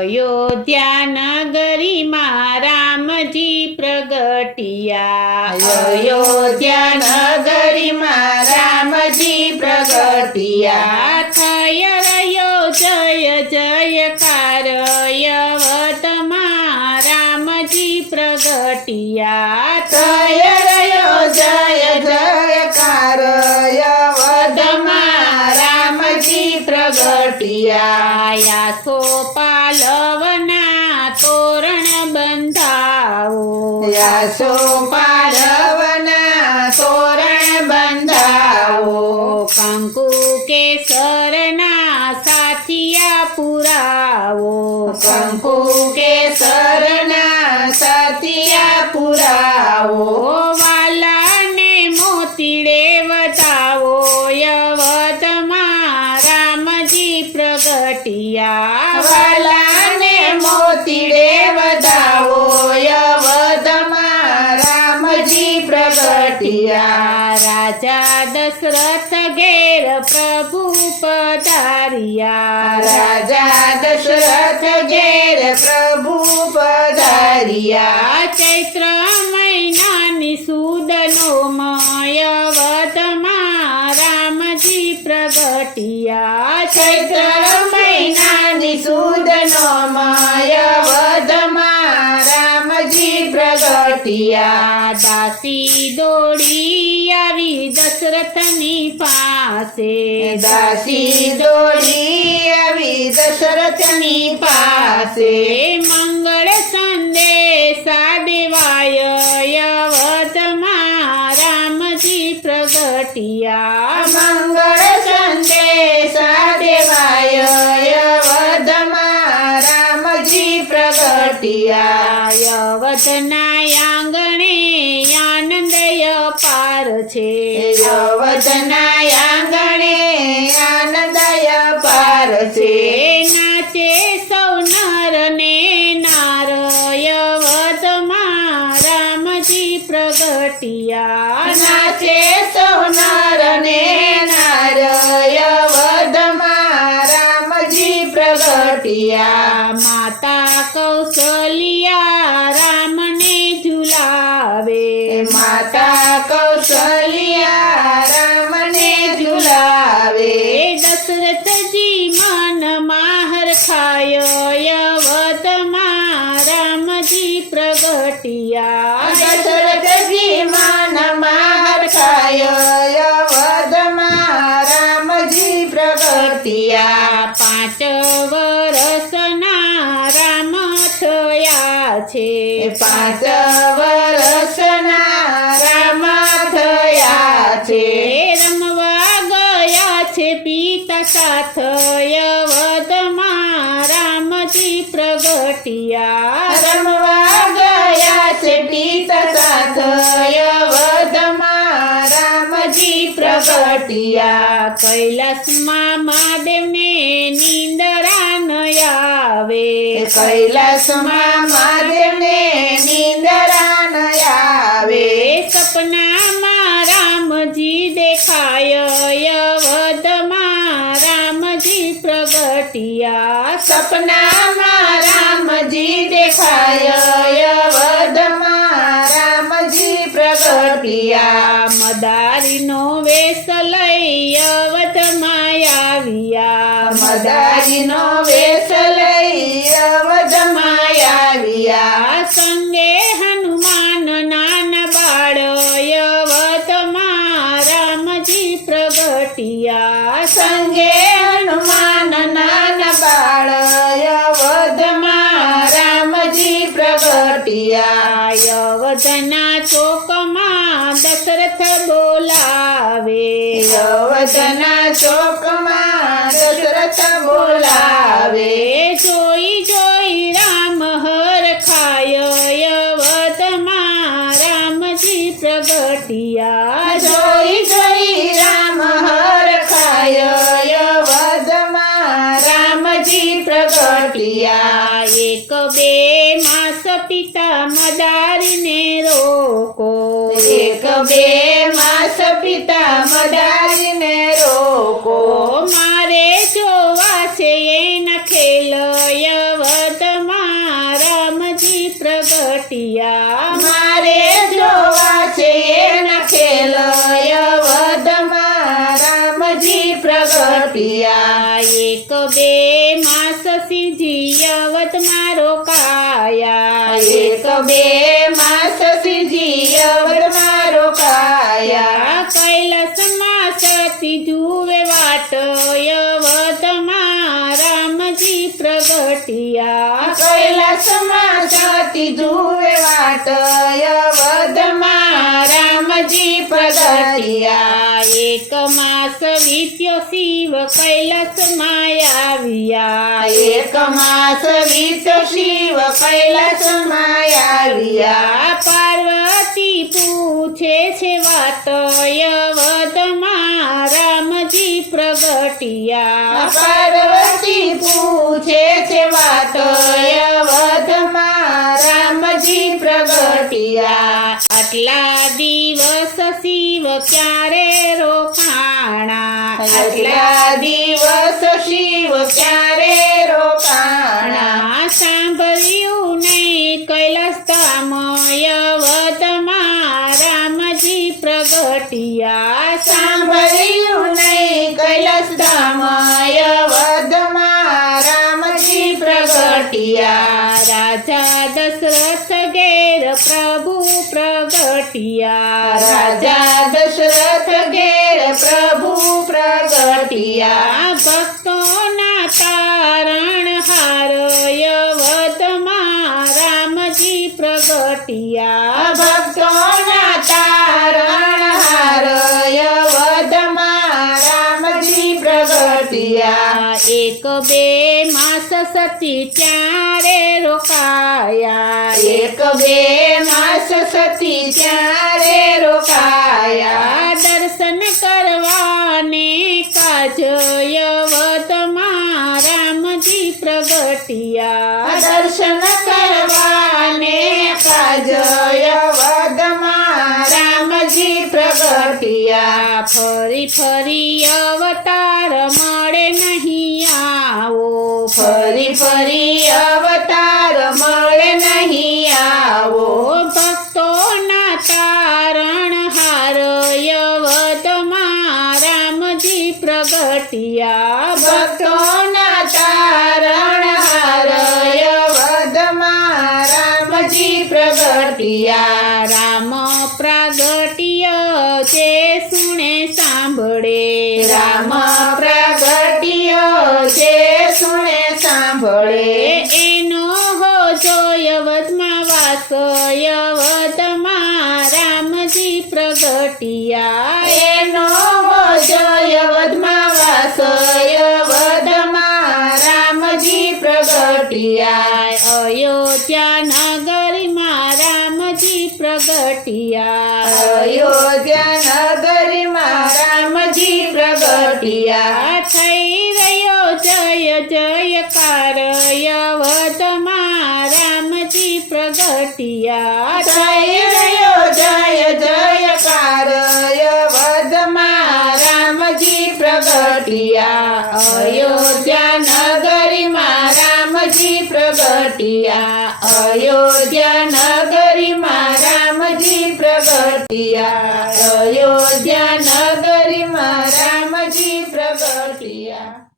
અયોધ્યા નગરીમાં રામજી પ્રગટિયા, અયોધ્યા નગરીમાં રામજી પ્રગટિયા, થઈ રહ્યો જય જયકાર યવતમાં રામજી પ્રગટિયા, થઈ રહ્યો જય જયકાર યવતમાં રામજી પ્રગટિયા, યાસો પાલવના તોરણ બંધાવો, યાસો પાલવના તોરણ બંધાવો, કંકુ કેસરના સાથિયા પુરાવો, કંકુ કેસરના સાથિયા પુરાવો, વાલાને મોતીડે વધાવો યવતમાં રામજી પ્રગટિયા, વાલાને મોતીડે વધાવો યવતમાં રામજી પ્રગટિયા, રાજા દશરથ ઘેર પ્રભુ પધાર્યા, રાજા દશરથ ઘેર પ્રભુ પધાર્યા, ચૈત્ર મહિનાની સુદનો યવતમાં રામજી પ્રગટિયા, ચૈત્ર મહિનાની સુદનો યવતમાં રામજી પ્રગટિયા, દાસી દોડી આવી દશરથની પાસે, દાસી દોડી આવી દશરથની પાસે, મંગળ સંદેશા દેવાય યવતમાં રામજી પ્રગટિયા, મંગળ સંદેશા દેવાય યવતમાં રામજી પ્રગટિયા, યવતના આંગણે આનંદ અપાર છે, યવતના આંગણે આનંદ અપાર છે, નાચે સૌ નર ને નાર યવતમાં રામજી પ્રગટિયા, નાચે સૌ નર ને નાર યવતમાં રામજી પ્રગટિયા, માતા કૌશલ્યા રામને ઝુલાવે, માતા કૌશલ્યા રામને ઝુલાવે, દશરથજી મનમાં હરખાય યવતમાં રામજી પ્રગટિયા, દશરથજી મનમાં હર્ષાય યવતમાં રામજી પ્રગટિયા, 5 વર્ષના રામ થયા છે, 5 વર્ષના રામ થયા છે, રમવા ગયા છે પિતા સાથ યવતમાં રામજી પ્રગટિયા, રમવા ગયા છે પિતા સાથ યવતમાં રામજી પ્રગટિયા, કૈલાસમાં મહાદેવને નિંદરા ન આવે, કૈલાસમાં મહાદેવને નિંદરા ન આવે, સપનામાં રામજી દેખાય યવતમાં રામજી પ્રગટિયા, સપનામાં રામજી દેખાય યવતમાં રામજી પ્રગટિયા, મદારીનો વેશ લઈ યવતમાં આવ્યા, મદારીનો વેશ લઈ યવતમાં આવ્યા, સંગે હનુમાન નાના બાળ યવતમાં રામજી પ્રગટિયા, સંગે હનુમાન નાના બાળ યવતમાં રામજી પ્રગટિયા, યવતના ચોકમાં દશરથ બોલાવે, યવતના ચોકમાં દશરથ બોલાવે, જોઈ જોઈ રામ હરખાય યવતમાં રામજી પ્રગટિયા, જોઈ જોઈ રામ હરખાય યવતમાં રામજી પ્રગટિયા, 1-2 માસ પિતા મદારીને રોકો, 1-2 માસ પિતા મદારીને રોકો, મારે જોવા છે એના ખેલ યવત પ્રગટિયા મારે જોવા છે એના ખેલ અવધમાં રામજી પ્રગટિયા એક બે માસ શિવજી અવધમાં રોકાયા એક બે માસ શ્રીજી અવધમાં રોકાયા કૈલાસમાં સતી જુએ વાટ અવધમાં રામજી પ્રગટિયા કૈલાસમાં સતી જુએ વાટ અવધમાં રામજી પ્રગટિયા એક માસ વીત્યો શિવ કૈલાસમાં આવ્યા એક માસ વીત શિવ કૈલાસમાં આવ્યા પાર્વતી પૂછે છે વાત અવધમાં રામજી પ્રગટિયા પાર્વતી પૂછે છે વાત અવધમાં રામજી પ્રગટિયા આટલા દિવસ શિવ ક્યારે રોકાણા આટલા દિવસ શિવ ક્યારે રોકાણા સાંભળ્યું નહીં કૈલાસ ધામ અવધમાં રામજી પ્રગટિયા સાંભળ્યું નહીં કૈલાસ ધામ અવધમાં રામજી પ્રગટિયા રાજા દશરથ ઘેર પ્રભુ પ્રગટિયા રાજા દશરથ ઘેર પ્રભુ પ્રગટિયા ભક્તોના તારણહાર અવધમાં રામજી પ્રગટિયા ભક્તોના તારણહાર અવધમાં રામજી પ્રગટિયા એક બે માસ સતી ત્યારે રોકાયા એક બે માસ સતી ત્યારે રોકાયા દર્શન કરવાને કાજ અવધમાં રામજી પ્રગટિયા દર્શન કરવાને કાજ અવધમાં રામજી પ્રગટિયા ફરી ફરી અવતાર મળે નહીં આવો ફરી ફરી અવતાર મળે નહીં આવો ભક્તોના તારણહાર અવધમાં રામજી પ્રગટિયા ભક્તોના તારણહાર અવધમાં રામજી પ્રગટિયા રામ પ્રાગટ્ય જે સુણે સાંભળે રામ પ્રગટ્ય જે સુણે સાંભળે એનો હો જોય અવધમાં વાસ અવધમાં રામજી પ્રગટિયા એનો જય વદમાં વાસ અવધમાં રામજી પ્રગટિયા અયોધ્યા નગરીમાં રામજી પ્રગટિયા અયોધ્યા નગરીમાં રામજી પ્રગટિયા થઈ રહ્યો જય જયકાર અવધમાં રામજી પ્રગટિયા થઈ રહ્યો જય જયકાર અવધમાં રામજી પ્રગટિયા અયોધ્યા નગરીમાં રામજી પ્રગટિયા અયોધ્યા નગરીમાં રામજી પ્રગટિયા અયોધ્યા નગરીમાં રામજી પ્રગટિયા